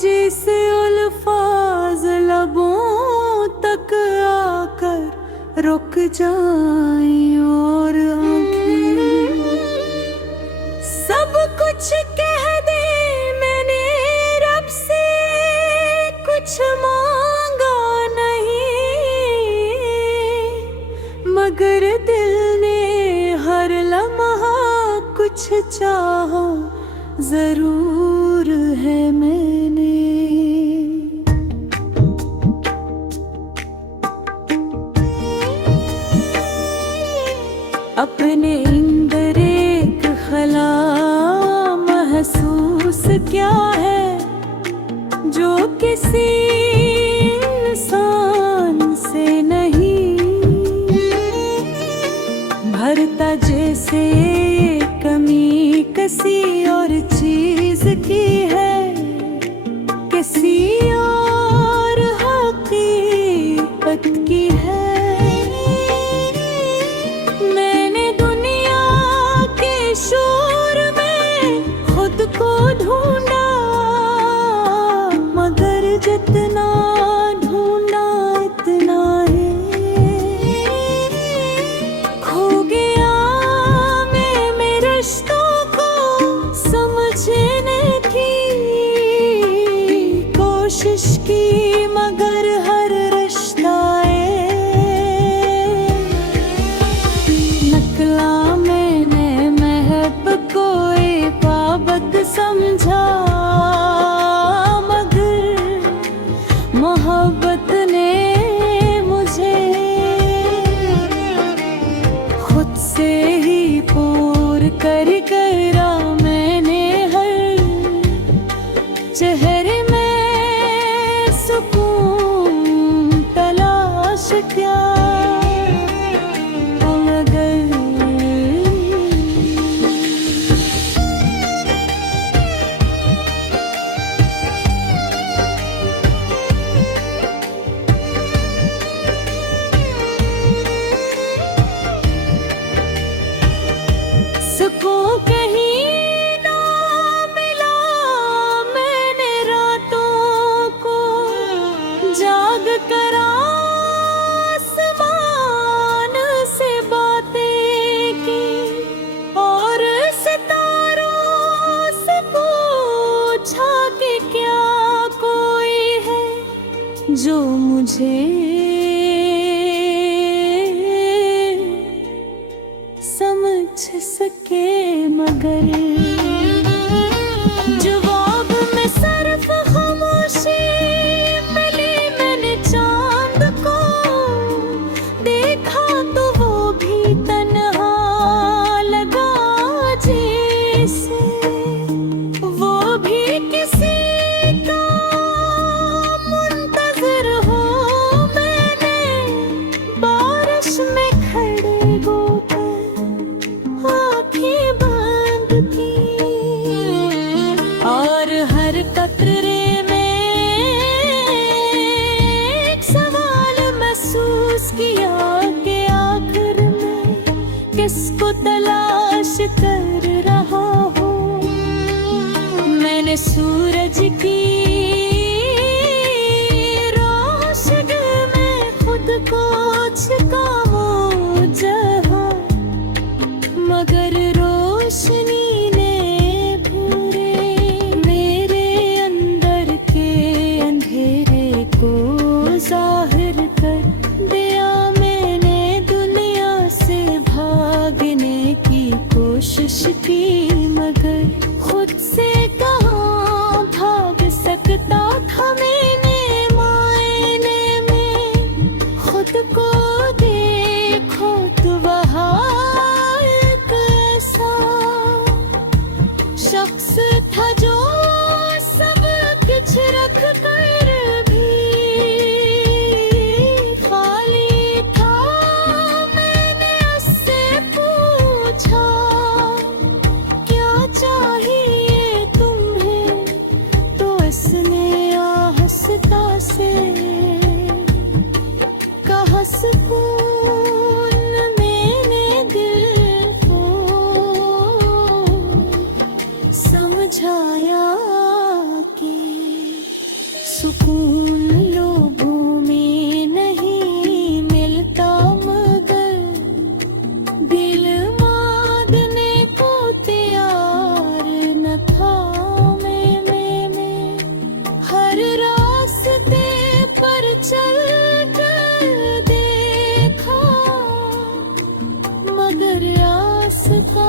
जिस अल्फाज लबों तक आकर रुक जाएं और आंखें सब कुछ कह दे। मैंने रब से कुछ मांगा नहीं, मगर दिल ने हर लम्हा कुछ चाहा जरूर है मैंने। अपने अंदर एक खला महसूस क्या है जो किसी इंसान से नहीं भरता, जैसे कमी किसी और चीज की है, किसी और हकीकत की है। मैंने दुनिया के शोर में खुद को ढूंढा, मगर जितना ढूंढा इतना है खो गया मैं रिश्तों को समझने की कोशिश की, मगर हर रिश्ता नकला। मैंने महब को इबादत समझा, मगर मोहब्बत ने मुझे खुद से ही पूर कर करा। मैंने हर चेहरे में सुकून तलाश किया, सुकून कहीं ना मिला। मैंने रातों को जाग कर आसमान से बातें की और सितारों से पूछा कि क्या कोई है जो मुझे समझ सके, मगर जवाब में सिर्फ खामोशी मिली। मैंने चांद को देखा तो वो भी तन्हा लगा, जैसे वो भी किसी का मुंतज़िर हो। मैंने बारिश में खड़े होकर आँखें बंद की और हर कतरे में एक सवाल महसूस किया कि आखिर में किसको तलाश कर रहा हूँ। मैंने सूरज की रोशनी में खुद को छिपाऊं जहाँ, मगर रोशनी ने पूरे मेरे अंदर के अंधेरे को जाहिर कर दिया। मैंने दुनिया से भागने की कोशिश की, मगर खुद से कहाँ भाग सकता था। मैंने मायने में खुद को देखो तो वहाँ शख्स था जो सब कुछ रख कर भी खाली था। मैंने उससे पूछा क्या चाहिए तुम्हें, तो उसने आहिस्ता से कहा सुकून। मैंने दिल को समझाया कि सुकून लोगों में नहीं मिलता, मगर दिल मांगने को तैयार न था। मैं हर रास्ते पर चल कर देखा, मगर रास्ता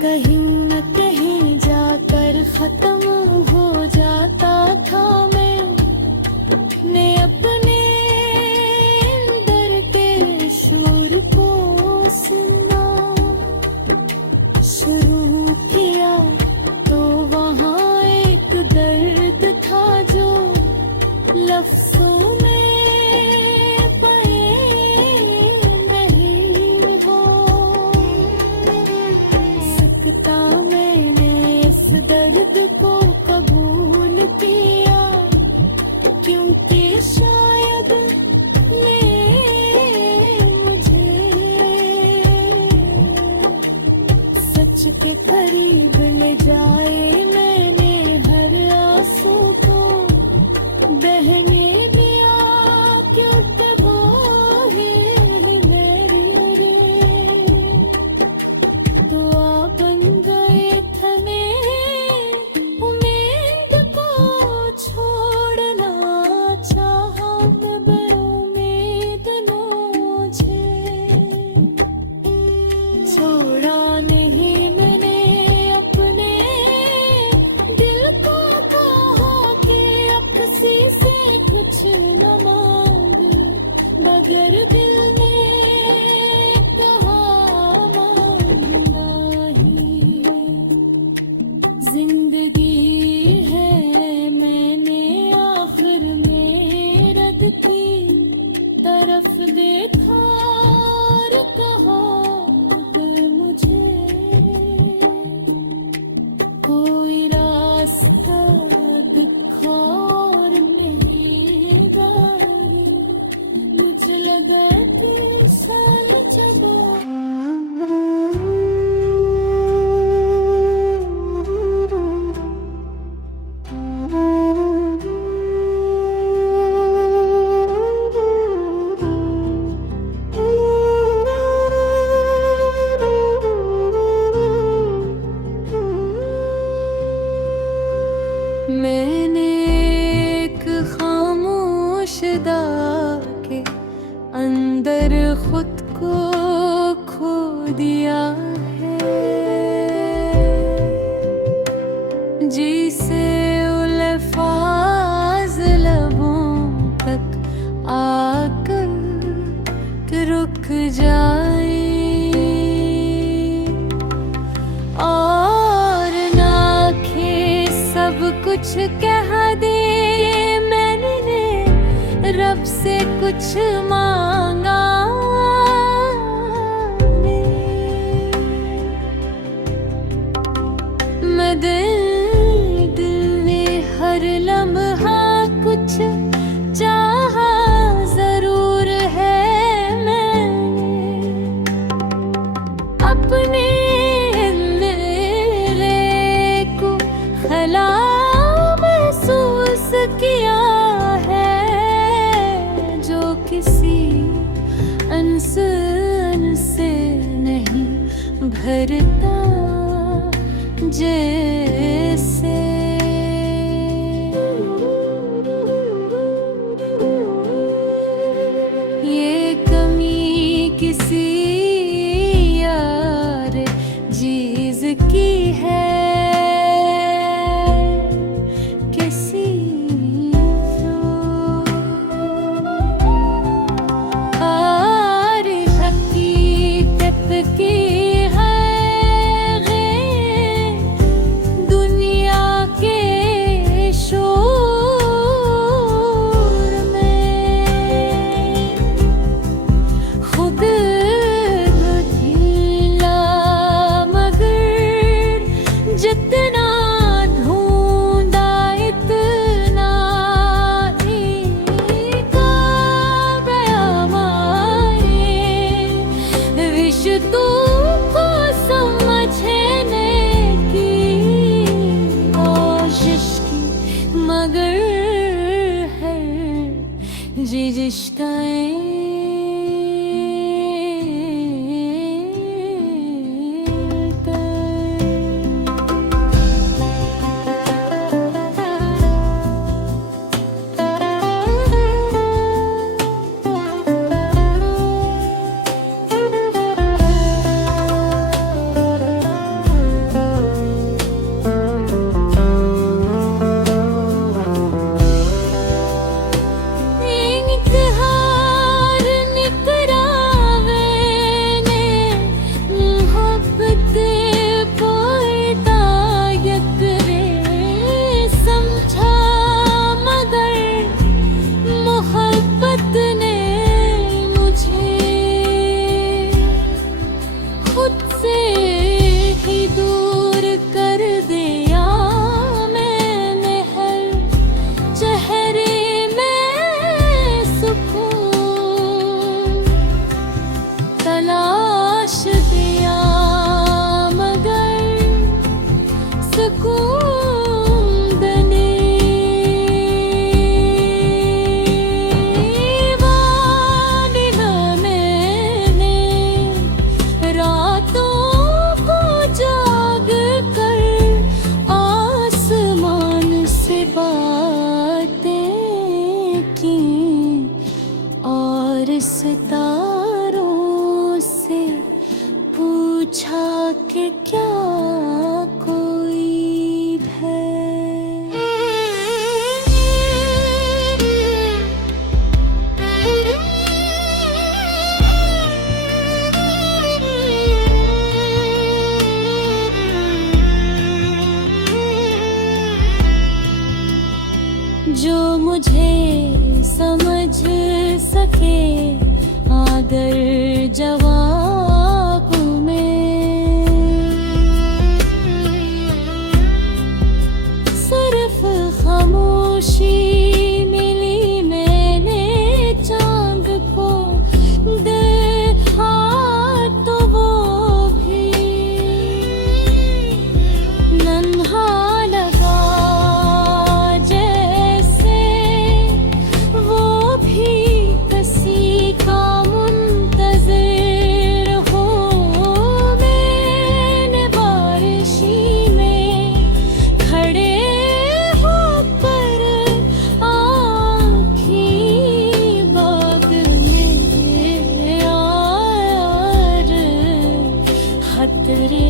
कहीं न कहीं जाकर खत्म हो जाता था। मैंने अपने अंदर के शोर को सुनना शुरू किया, तो वहाँ एक दर्द था जो लफ्ज़ों में बयां नहीं हो सकता। मैंने इस दर्द को कबूल किया, क्योंकि शायद ये मुझे सच के करीब ले जाए। मैंने हर आंसू को बहने दिया, क्योंकि वो ही मेरी दुआ बन गए थमे। उम्मीद को छोड़ना चाहा, मगर उम्मीद ने मुझे छोड़ा नहीं। मैंने अपने दिल को कहा कि अब किसी से कुछ न मांग, मगर दिल ने कहा मांगना ही जिंदगी है। मैंने आखिर में रद की तरफ देखा और कहा, अगर मुझे कोई रास्ता दिखा और मेरी गाड़ी, मुझे लगा कि साल जब मैंने एक खामोश दाग के अंदर खुद को खो दिया है, जिसे उल्फाज लबों तक आकर रुक जाए और ना खे सब कुछ कह दे। मैंने रब से कुछ मांगा मैं दिल ने हर लम्हा कुछ चाहा जरूर है। मैंने अपने दिल को खला महसूस किया है, जो किसी इंसान से नहीं भरता जैसे। ये कमी किसी यार चीज की है, किसी और हकीकत की तू को समझने मुझे समझ सके आगर जवाब में। सिर्फ खामोशी मिली मैंने चांद को देखा तो वो भी नन्हा लगा जैसे वो भी किसी का मुंतज़िर हो। मैंने बारिशी में खड़े होकर आँखी बाग में यार खतरे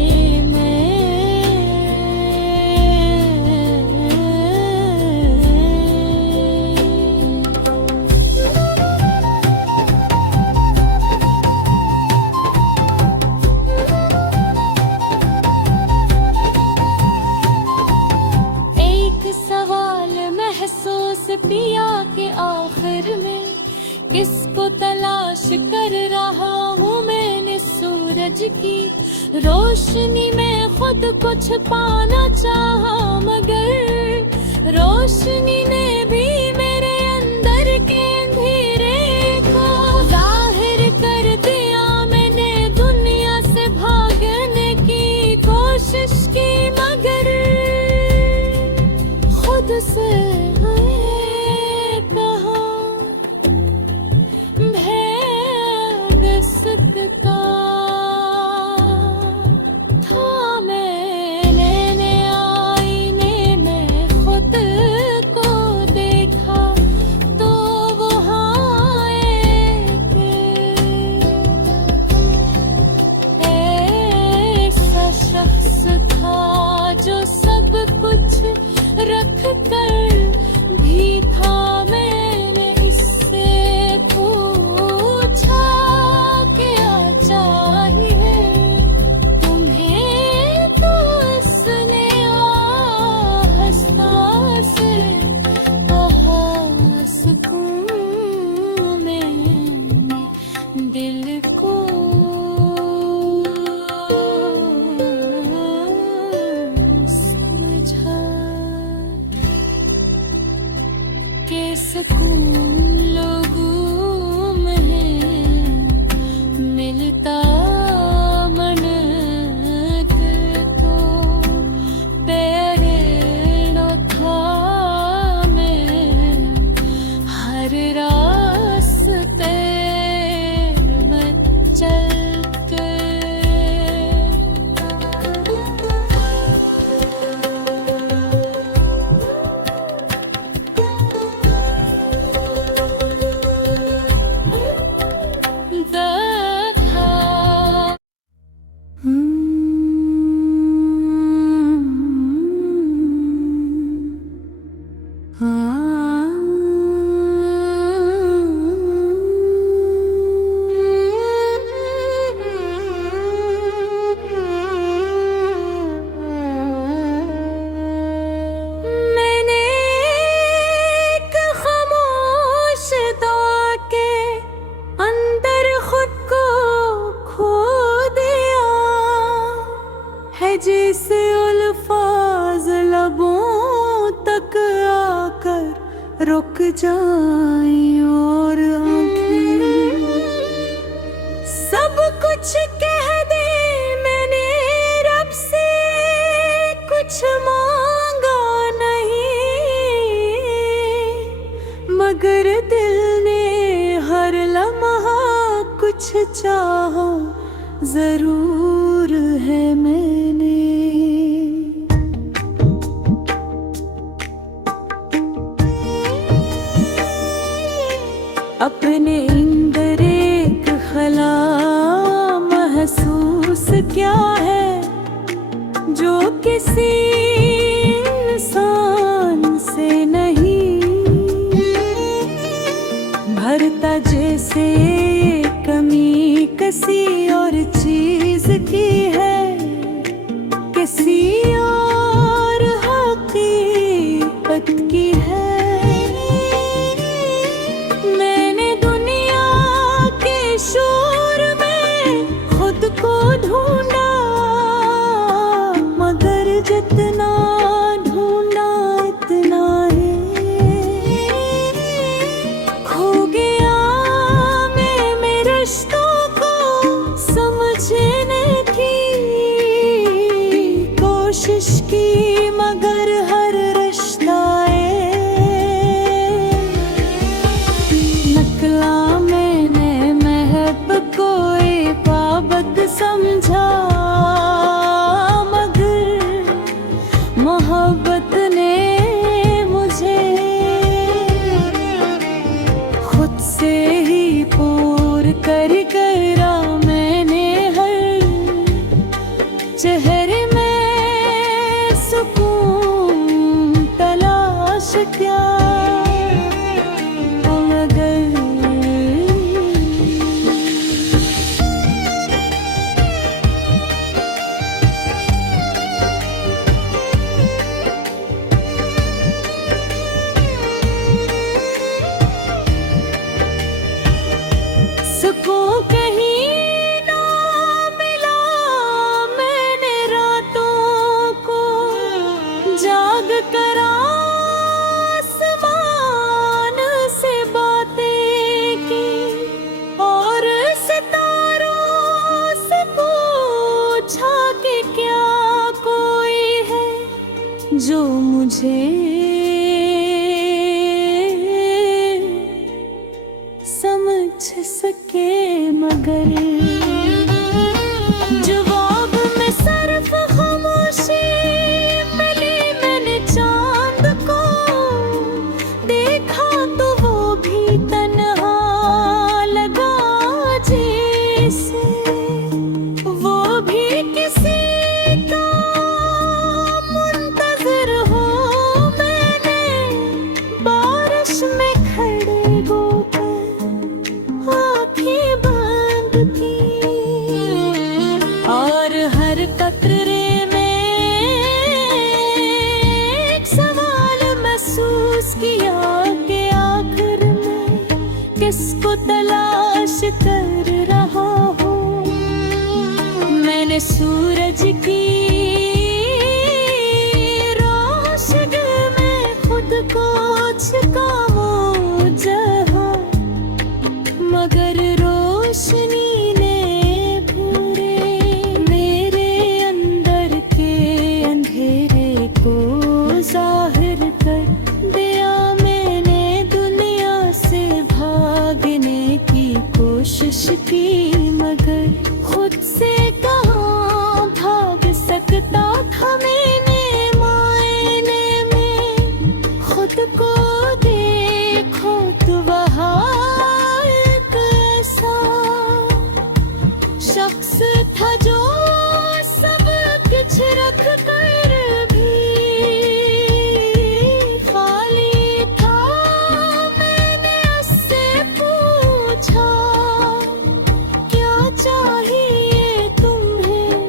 महसूस पिया के आखिर में किसको तलाश कर रहा हूँ मैंने सूरज की रोशनी में खुद कुछ पाना चाहा मगर रोशनी ने भी मेरे अंदर के अंधेरे को जाहिर कर दिया। मैंने दुनिया से भागने की कोशिश की मगर खुद से रख कर भी था मैंने इससे पूछा क्या चाहिए तुम्हें तो उसने आहिस्ता से कहा सुकून मैंने दिल को के सुकून लोगों में मिलता मन दिल तो प्रेरणा था मैं हर रास्ते में चल के। जिसे अल्फाज लबों तक आकर रुक जाएं और आंखें सब कुछ कह दे। मैंने रब से कुछ मांगा नहीं मगर दिल ने हर लम्हा कुछ चाहा जरूर है मैंने। अपने अंदर एक खला महसूस क्या है जो किसी इंसान से नहीं भरता जैसे कमी किसी और चीज की है किसी और हकीकत की है। को ढूंढा, मगर जितना ढूंढा इतना ही खो गया। मैं रिश्तों को समझने की कोशिश की, मगर हर रिश्ता नकला। मैंने महब को इबादत समझा, मगर मोहब्बत ने मुझे खुद से ही पूर कर करा। मैंने हर चेहरे में सुकून तलाश किया, सुकून कहीं ना मिला। मैंने रातों को जाग कर आसमान से बातें की, और सितारों से पूछा कि क्या कोई है जो मुझे समझ सके। मगर जवाब में सिर्फ खामोशी मिली। मैंने चांद को देखा तो वो भी तन्हा लगा, जैसे वो भी किसी का मुंतज़िर हो। मैंने बारिश में खड़े होकर आँखें बंद की, और हर कतरे में एक सवाल महसूस किया कि आखिर में किसको तलाश कर रहा हूँ। मैंने सूरज की रोशनी में खुद को छिपाऊं जहाँ, मगर रोशनी ने पूरे मेरे अंदर के अंधेरे को जाहिर कर दिया। मैंने दुनिया से भागने की कोशिश की, मगर खुद से कहाँ भाग सकता था। मैंने मायने में खुद को देखो तो वहाँ शख्स था जो सब कुछ रख कर भी खाली था। मैंने उससे पूछा क्या चाहिए तुम्हें,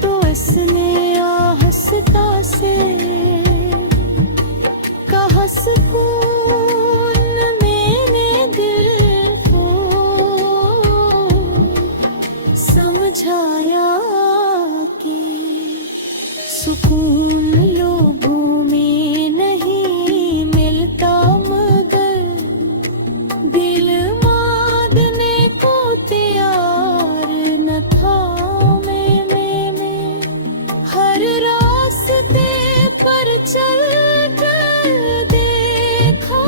तो उसने आहिस्ता से कहा सुकून। मैंने दिल को समझाया कि सुकून लोगों में नहीं मिलता, मगर दिल मांगने को तैयार न था। मैं हर रास्ते पर चल कर देखा,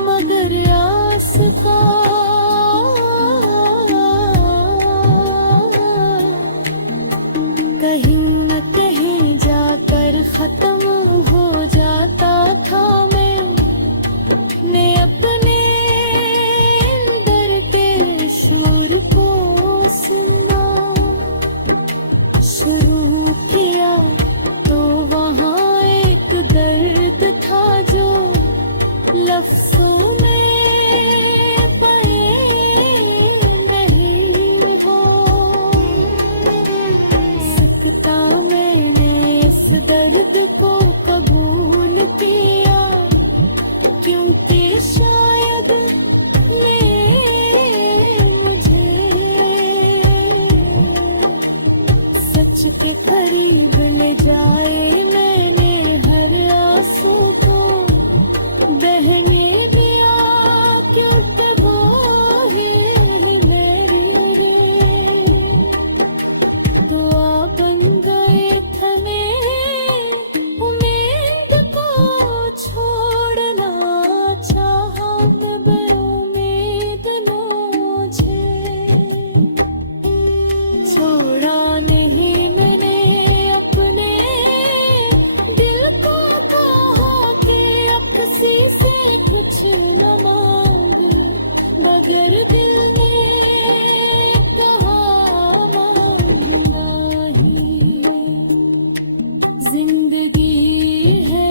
मगर रास्ता कहीं न कहीं के करीब ले जाए मैंने हर आंसू को बहने दिया क्योंकि वो ही मेरी रे दुआ बन गए थमे उम्मीद को छोड़ना चाहा मगर उम्मीद ने मुझे छोड़ा नहीं मैंने अपने दिल को कहा कि अक्सी से कुछ न मांग मगर दिल ने कहा मांगना ही जिंदगी है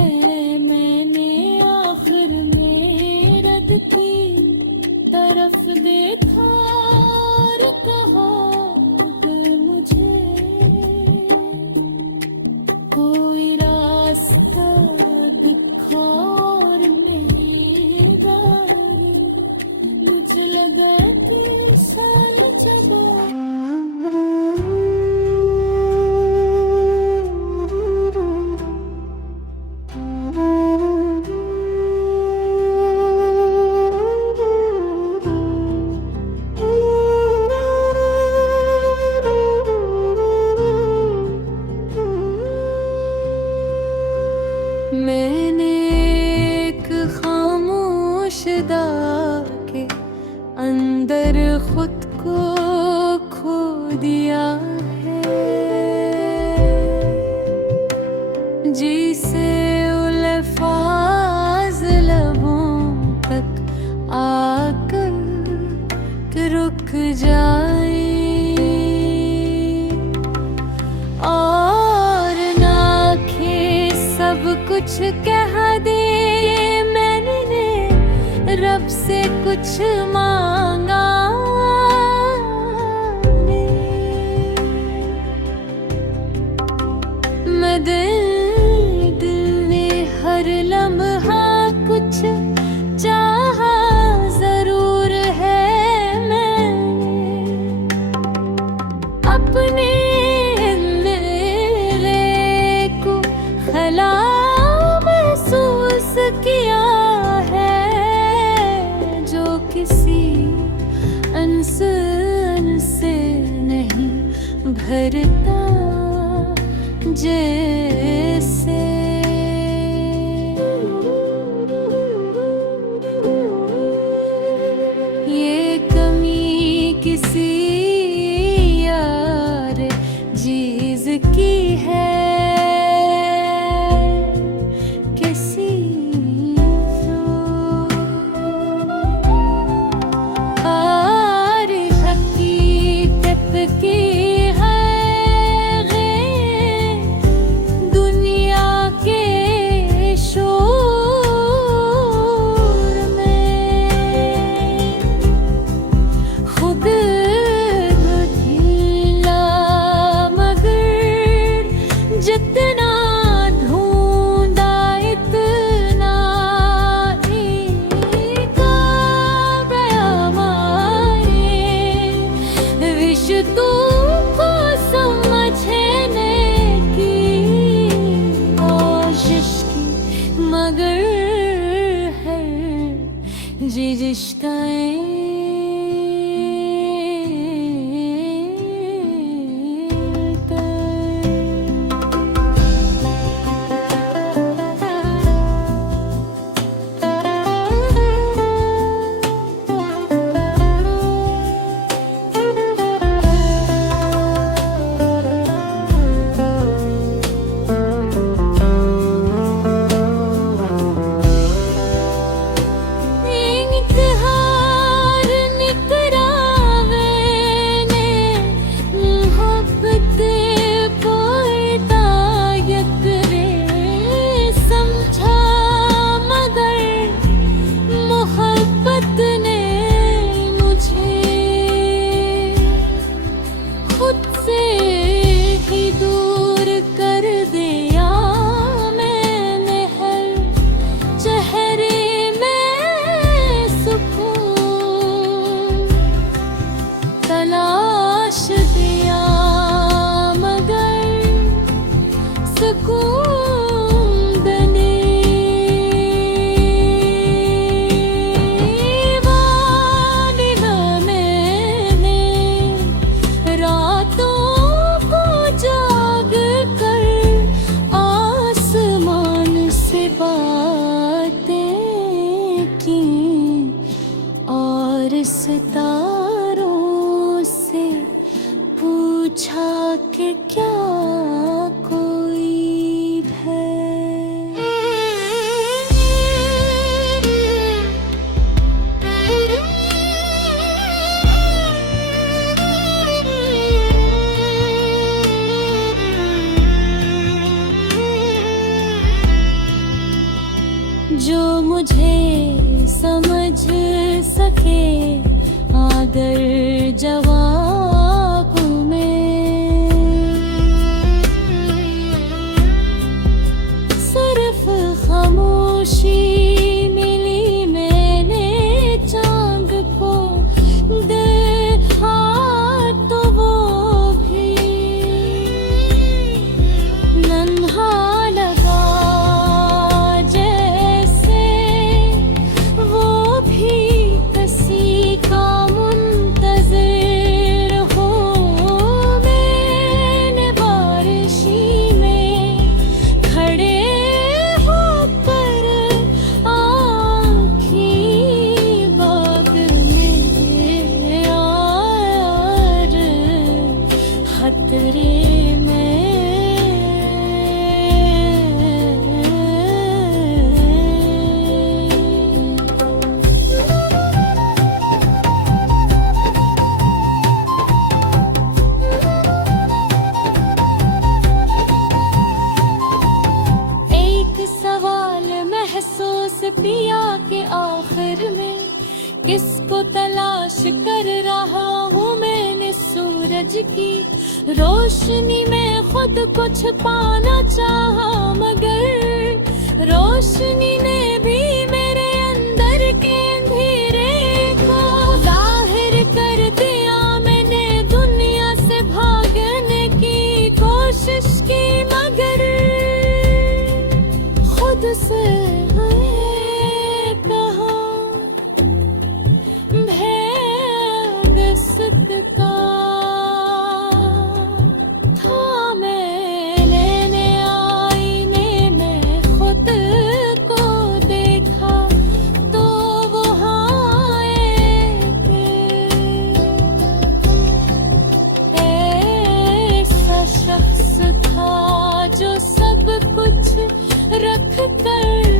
मैंने आखिर में रद की तरफ देखा और कहा अगर मुझे कोई रास्ता दिखा और मेरी बारी मुझे लगा कि साल जब मैंने एक खामोश दाग के अंदर खुद को खो दिया है जिसे उल्फाज लबों तक आकर के रुक जाए और नाखे सब कुछ कह दे मैंने रब से कुछ मांगा मैं दिल ने हर लम्हा कुछ चाहा जरूर है मैंने अपने को खला महसूस किया है जो किसी इंसान से नहीं भरता जैसे ये कमी किसी यार चीज की है किसी और हकीकत की है दुनिया के शोर में खुद ढीला मगर जितना ढूंढा इतना ही काबयामाए विश तुमको समझने की कोशिश की मगर है ये रिश्ता खतरे महसूस पिया के आखिर में किसको तलाश कर रहा हूँ मैंने सूरज की रोशनी में खुद कुछ पाना चाहा मगर रोशनी ने भी मेरे अंदर के अंधेरे को जाहिर कर दिया। मैंने दुनिया से भागने की कोशिश की मगर खुद से शख्स था जो सब कुछ रख कर